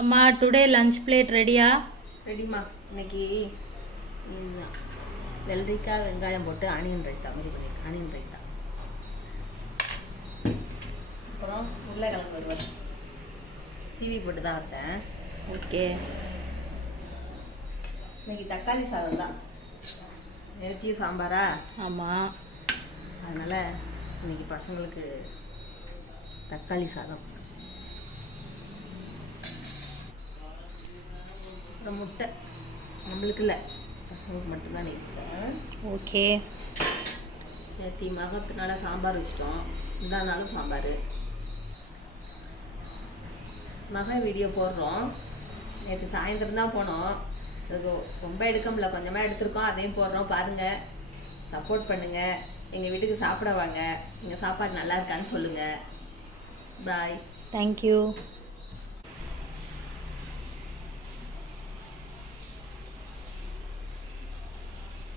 அம்மா today lunch plate ரெடியா? ரெடிம்மா. இன்னைக்கு வெள்ளரிக்காய் வெங்காயம் போட்டு ஆனியன் ரைத்தா மாதிரி பண்ணியிருக்கேன். ஆனியன் ரைத்தா, அப்புறம் உருளைக்கிழங்கு வருவேன் சீவி போட்டு தான் வைப்பேன். ஓகே. இன்னைக்கு தக்காளி சாதம் தான். நேர்த்திய சாம்பாரா? ஆமாம். அதனால் இன்னைக்கு பசங்களுக்கு தக்காளி சாதம். அப்புறம் முட்டை, நம்மளுக்கு இல்லை, பசங்களுக்கு மட்டும்தான் நிற்பேன். ஓகே. நேற்று மகத்தினால சாம்பார் வச்சுட்டோம், இந்த நாளும் சாம்பார். மகன் வீடியோ போடுறோம். நேற்று சாயந்தரம் தான் போனோம், அதுக்கு ரொம்ப எடுக்க முடியல, கொஞ்சமாக எடுத்திருக்கோம், அதையும் போடுறோம். பாருங்கள், சப்போர்ட் பண்ணுங்கள். எங்கள் வீட்டுக்கு சாப்பிட வாங்க. எங்கள் சாப்பாடு நல்லா இருக்கான்னு சொல்லுங்கள். பாய். தேங்க்யூ.